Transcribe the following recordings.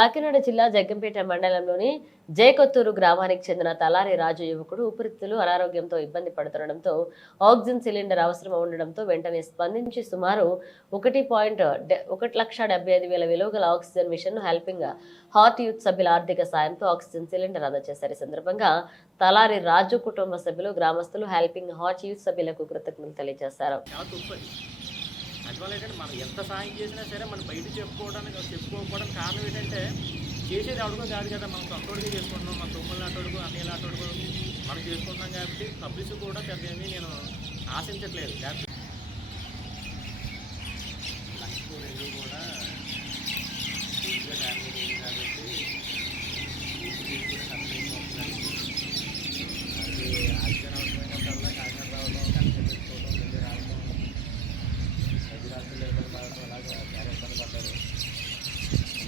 కాకినాడ జిల్లా జగ్గంపేట మండలంలోని జయకొత్తూరు గ్రామానికి చెందిన తలారి రాజు యువకుడు ఉపరిత్తులు అనారోగ్యంతో ఇబ్బంది పడుతుండడంతో ఆక్సిజన్ సిలిండర్ అవసరం ఉండడంతో వెంటనే స్పందించి సుమారు ఒకటి పాయింట్ ఒకటి లక్ష డెబ్బై ఐదు వేల విలువగల oxygen machine helping heart youth సభ్యుల ఆర్థిక సాయంతో ఆక్సిజన్ సిలిండర్ అందజేశారు ఈ సందర్భంగా తలారి రాజు కుటుంబ సభ్యులు గ్రామస్తులు హెల్పింగ్ హార్ట్ యూత్ సభ్యులకు కృతజ్ఞతలు తెలియజేశారు. చాలా ఏంటంటే మనం ఎంత సాయం చేసినా సరే మనం బయట చెప్పుకోవడానికి చెప్పుకోకపోవడానికి కారణం ఏంటంటే చేసేది అడుగు కాదు కదా మనం సొంతోడిగా చేసుకుంటున్నాం మన తొమ్మిది అటుడుగు అన్నయ్య అటుడుగు మనం చేసుకుంటున్నాం కాబట్టి పబ్లిక్ కూడా పెద్ద ఏమీ నేను ఆశించట్లేదు. కాబట్టి లక్ష్మి కూడా పూర్తిగా డ్యామేజ్ కాబట్టి ఊపిరి కూడా సపరేట్ అవుతుందండి అది ఆక్సిజన్ అవసరమైనప్పుడల్లా కాకినాడ రావడం కనెక్షన్ పెట్టుకోవడం మళ్ళీ రావడం హైదరాబాద్లో ఇబ్బంది పడడం అలాగే చాలా ఇబ్బంది పడ్డారు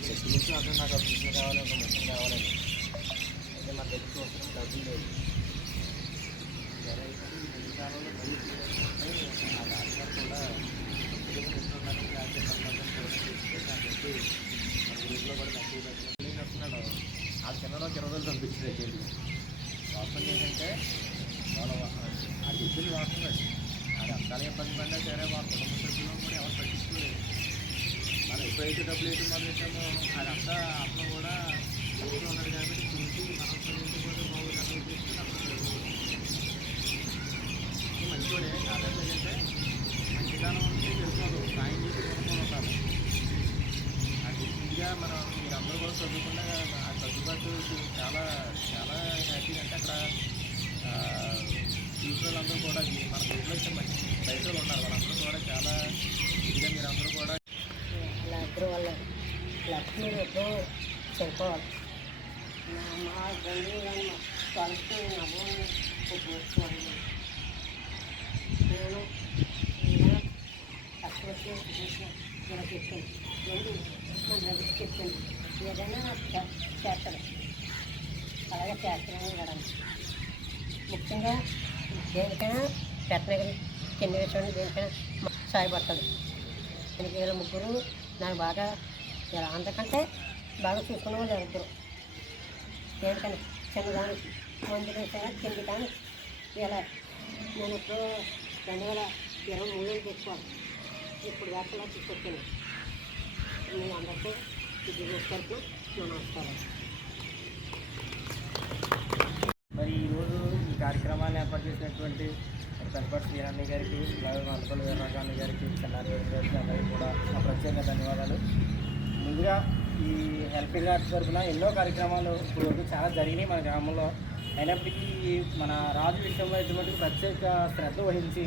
ఎప్పటి నుంచో అర్థం నాకు ఒక మిషన్ కావాలి ఒక మిషన్ కావాలని అయితే మన దగ్గర అవసరం డబ్బులు లేదు సరే అయితే ఈ మధ్య కాలంలో మళ్ళీ చూడాలంటే ఆ డాక్టర్ కూడా ఎదురు ఉంటున్నాను లేకపోతే పని చూస్తే నాకు చెప్పి మన గ్రూప్లో కూడా మెసేజ్ పెట్టిన నేను వస్తున్నాడు ఆ చిన్నలో ఇరవై రోజులు పంపించింది జైలు వాస్తవం ఏంటంటే వాళ్ళ ఆ చెప్పింది వాస్తవం అది అది ఇబ్బంది పడినా సరే వాళ్ళ కుటుంబ సభ్యులు కూడా ఎవరు పట్టించుకోలేదు మనం ఎప్పుడైతే డబ్బులు వేసి మొదలెట్టామో అదంతా ఆత్మ కూడా దేవుడు ఉన్నాడు కాబట్టి చూసి మనం స్పందించకపోతే బాగుందని ఉద్దేశించి అప్పుడు మంచివాడే కాదంటే ఏంటంటే మంచిదానం ఉంటే తెలుసుకోదు సాయం చేసి కొనుక్కొని ఉంటారు అది ఇదిగా మనం మీరందరూ కూడా చదువుకున్నా ఆ సర్దుబాటు చాలా చాలా హ్యాపీగా అంటే అక్కడ ఫ్యూచర్ అందరూ కూడా మన ఊళ్ళో అయితే మంచి బయట ఉన్నారు. వాళ్ళందరూ కూడా చాలా ఇదిగా మీరందరూ కూడా ఇలా ఇద్దరు వాళ్ళ లక్ష్మి ఎప్పుడో చనిపోవాలి మా మా బంధువులు కలిసి అమ్మని నేను కష్టపడి ఇలా చెప్పాను. చెప్పాను. ఏదైనా చేస్తాను అలాగే చేస్తున్నాను మేడం ముఖ్యంగా దేనికైనా పెట్టనగలి చిన్న విషయంలో దేనికైనా సహాయపడతాడు. దీనికి వీళ్ళ ముగ్గురు నాకు బాగా ఇలా అంతకంటే బాగా చూసుకున్న వాళ్ళు ఇద్దరు దేనికైనా చిన్నదానికి మందు వేసారా కింది కానీ ఇలా నేను ఇప్పుడు రెండు వేల ఇరవై మూడులో తీసుకోవాలి. ఇప్పుడు దాకా తీసుకొచ్చాను. మీ అందరికీ ఇది నమస్కారం మరి ఈరోజు ఈ కార్యక్రమాన్ని ఏర్పాటు చేసినటువంటి పెద్దపాటి శ్రీరాణి గారికి అలాగే మనపల్లి వీరరాఘాన్ని గారికి చెన్నారెడ్డి గారికి అందరికీ కూడా నా ప్రత్యేక ధన్యవాదాలు. ముందుగా ఈ హెల్పింగ్ ఆర్ట్స్ తరఫున ఎన్నో కార్యక్రమాలు ఇప్పుడు చాలా జరిగినాయి మన గ్రామంలో. అయినప్పటికీ మన రాజు విషయంలో ఇటువంటి ప్రత్యేక శ్రద్ధ వహించి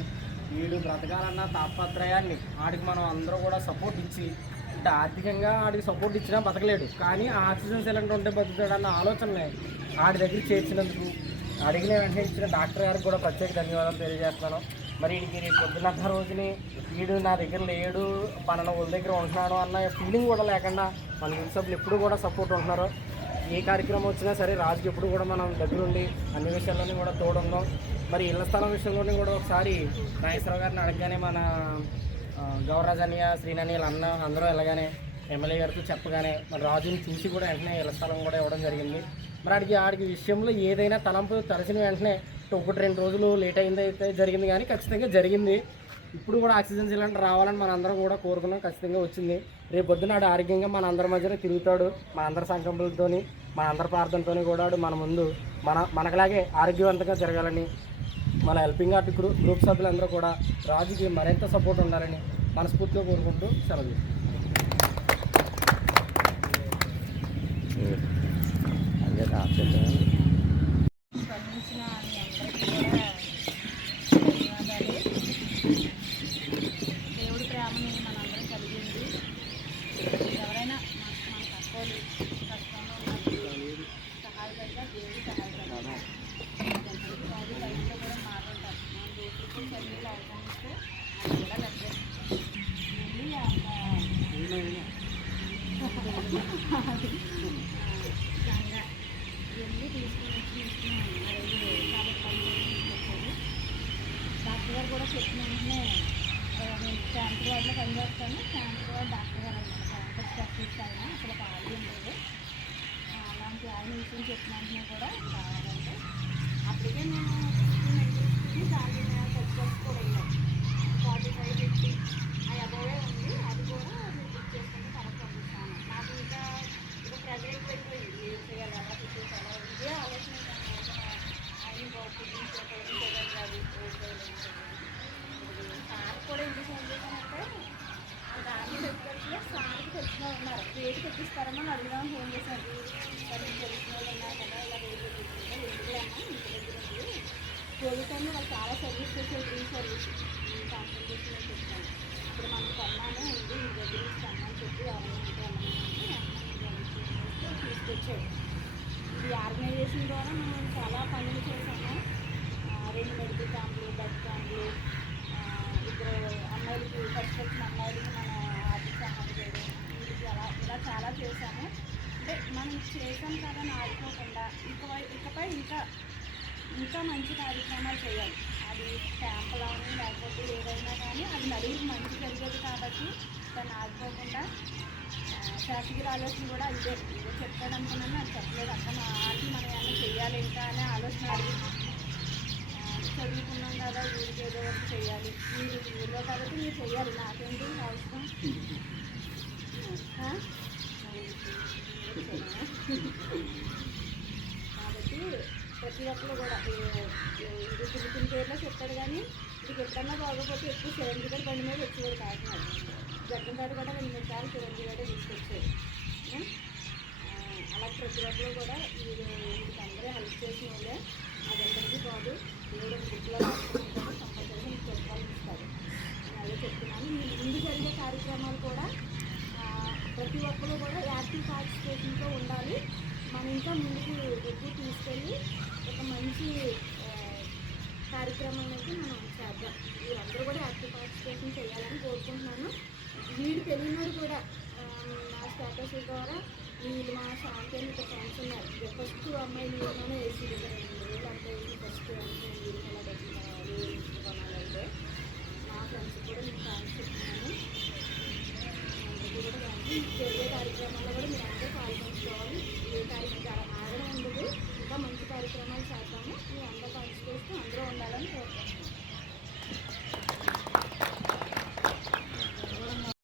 వీడు బ్రతకాలన్న తాపత్రయాన్ని ఆడికి మనం అందరూ కూడా సపోర్ట్ ఇచ్చి అంటే ఆర్థికంగా ఆడికి సపోర్ట్ ఇచ్చినా బతకలేడు. కానీ ఆక్సిజన్ సిలిండర్ ఉంటే బతుకుతాడన్న ఆలోచనలే ఆడి దగ్గర చేర్చినందుకు అడిగిన వెంటనే ఇచ్చిన డాక్టర్ గారికి కూడా ప్రత్యేక ధన్యవాదాలు తెలియజేస్తున్నాను. మరి ఈడికి రేపు పొద్దున్న రోజుని వీడు నా దగ్గర లేడు పలానా వాళ్ళ దగ్గర ఉంటున్నాడు అన్న ఫీలింగ్ కూడా లేకుండా మన ఇంటి సభ్యులు ఎప్పుడు కూడా సపోర్ట్ ఉంటున్నారు. ఏ కార్యక్రమం వచ్చినా సరే రాజుకి ఎప్పుడు కూడా మనం దగ్గరుండి అన్ని విషయాల్లోనే కూడా తోడుందాం. మరి ఇళ్ళ స్థలం విషయంలోనే కూడా ఒకసారి నాగేశ్వరరావు గారిని అడగగానే మన గౌరరాజన్య శ్రీనాని వీళ్ళ అన్న అందరూ వెళ్ళగానే ఎమ్మెల్యే గారితో చెప్పగానే మరి రాజుని చూసి కూడా వెంటనే ఇళ్ళ స్థలం కూడా ఇవ్వడం జరిగింది. మరి ఆడికి ఆడికి విషయంలో ఏదైనా తలంపు తలసిన వెంటనే ఒకటి రెండు రోజులు లేట్ అయింది అయితే జరిగింది కానీ ఖచ్చితంగా జరిగింది. ఇప్పుడు కూడా ఆక్సిజన్ సిలిండర్ రావాలని మన అందరం కూడా కోరుకున్నాం ఖచ్చితంగా వచ్చింది. రేపు పొద్దునాడు ఆరోగ్యంగా మన అందరి మధ్యలో తిరుగుతాడు మన అందరి సంకల్పంతోని మన అందరి ప్రార్థనతోని కూడా మన ముందు మన మనకలాగే ఆరోగ్యవంతంగా జరగాలని మన హెల్పింగ్ ఆర్ట్ గ్రూప్ గ్రూప్ సభ్యులందరూ కూడా రాజుకి మరింత సపోర్ట్ ఉండాలని మనస్ఫూర్తిగా కోరుకుంటూ సెలవు తీసుకుంటాం. స్పందించిన మీ అందరికీ కూడా ధన్యవాదాలు దేవుడి ప్రేమని మనందరం కలిగింది ఎవరైనా మన మన కష్టాలు కష్టంలో ఉన్నప్పుడు సహాయపడ్డా దేవుడు సహాయపడ్డా రాజు లైఫ్లో కూడా మాట్లాడతారు మన దోషులకు చర్యలు అవసరమిస్తే అది కూడా లెక్క మళ్ళీ గంగా వెళ్ళి తీసుకుని వచ్చి ఇస్తున్నాను ఆ రోజు చాలా పని తీసుకొచ్చారు డాక్టర్ గారు కూడా చెప్పిన వెంటనే నేను క్యాన్సర్ వార్డులో పనిచేస్తాను క్యాన్సర్ వార్డు డాక్టర్ గారు అనమాట స్పెషలిస్ట్ ఆయన అక్కడ ఖాళీ ఉండదు ఆ, అలాంటి ఆయన విషయం చెప్పిన వెంటనే కూడా కావాలంటే అప్పటికే నేను తీసుకుని దాని మీద ఖర్చు కూడా వెళ్ళాను ఫార్టీ ఫైవ్ ఫిఫ్టీ ఆ అబోవే ఉంది అది కూడా మీరు బుక్ చేసుకుంటే కరెక్ట్ పంపిస్తాను నాకు ఇంకా ఇంకా ప్రెజరెంట్ అయిపోయింది ఏం చేయాలి ఎలా చూసేసి ఎలా ఇదే ఆలోచన ఆయన బాగుంటుంది చూడాలి కాదు సార్ కూడా ఎందుకు ఫోన్ చేశానంటే దాన్ని దగ్గరలో సార్కి తెలిసిన వాళ్ళు ఉన్నారు రేటు తెప్పిస్తారని అని అడుగుదామని ఫోన్ చేశాను మరి తెలిసిన వాళ్ళు ఉన్నారు కదా ఇలా రేటు తెప్పిస్తుంటే ఎందుకు అమ్మా ఇంటి దగ్గర ఉంది కోవిడ్ టైంలో వాళ్ళు చాలా సర్వీస్ చేశారు ఫ్రీ సర్వీస్. కాన్సన్ట్రేషన్ అని చెప్తాను ఇప్పుడు మనం కొన్నాను ఉంది మీ దగ్గర నుంచి కొన్నాను చెప్పి ఎవరైనా ఉంటే అమ్మని తీసుకొచ్చాడు ఇది ఆర్గనైజేషన్ ద్వారా మనం చాలా పనులు చేసాము ఆ, రెండు మెడికల్ క్యాంపులు బెడ్ క్యాంపులు ఆ, ఇద్దరు అమ్మాయిలకి ఫస్ట్ వచ్చిన అమ్మాయిలకి మనం ఆర్థిక సహాయం చేయడం వీళ్ళకి అలా ఇలా చాలా చేశాము. అంటే మనం చేసాం కదా ఆడుకోకుండా ఇకపై ఇకపై ఇంకా ఇంకా మంచి కార్యక్రమాలు చేయాలి. అది క్యాంపులని లేకపోతే ఏదైనా కానీ అది నలుగురికి మంచి జరిగేది కాబట్టి దాన్ని ఆడుకోకుండా శాస్త్రీయ ఆలోచన కూడా ఇదే ఇదే చెప్తాడు అనుకున్నాను అది చెప్పలేదు. అక్కడ మా మనం ఏమైనా చేయాలి ఇంకా అనే ఆలోచన అడిగి చదువుకున్నాం కదా ఊరికి ఏదో ఒకటి చేయాలి. మీరు ఊళ్ళో కాబట్టి మీరు చేయాలి. నాకేంటి అవసరం. కాబట్టి ప్రతి ఒక్కరు కూడా ఇది చిన్న చిన్న పేర్లో చెప్తాడు కానీ ఇది ఎప్పుడన్నా బాగోపోతే ఎక్కువ చిరంజీవి గారి బండి మీద వచ్చేవాడు కాకినాడ జగన్ గారు కూడా రెండు మూడు సార్లు చిరంజీవి గారే తీసుకొచ్చారు. అలా ప్రతి ఒక్కరు కూడా వీరు వీరికి అందరూ హెల్ప్ చేసిన వాళ్ళే. అది ఎక్కడికి కాదు. మీరు బుక్లో రాసుకుంటాడు మీకు చెప్పాలని ఇస్తాడు నేను అదే చెప్తున్నాను. మీ ముందు జరిగే కార్యక్రమాలు కూడా ప్రతి ఒక్కరు కూడా యాక్టివ్ పార్టిసిపేషన్తో ఉండాలి. మనం ఇంకా ముందుకు ఎక్కువ తీసుకెళ్ళి ఒక మంచి కార్యక్రమం అయితే మనం చేద్దాం. మీరందరూ కూడా యాక్టివ్ పార్టిసిపేషన్ చేయాలని కోరుకుంటున్నాను. వీడు తెలియనోడు కూడా మా నా స్టేటస్ ద్వారా వీళ్ళు మా శాంతి అని ఒక ఫ్రెండ్స్ ఉన్నారు. ఫస్ట్ అమ్మాయి నీళ్ళలోనే వేసి దగ్గర రెండు ఫస్ట్ అమ్మాయి నీళ్ళు ఎలా పెట్టుకోవాలి కొనాలంటే మా ఫ్రెండ్స్ కూడా మీకు ఫ్యాన్స్ జరిగే కార్యక్రమాల్లో కూడా మీరు అందరూ పాల్గొంచుకోవాలి ఏ కార్యక్రమం ఆగడం ఉండదు ఇంకా మంచి కార్యక్రమాలు చేద్దాము మీ అందరూ పాల్చుకొస్తూ అందరూ ఉండాలని కోరుకుంటున్నాను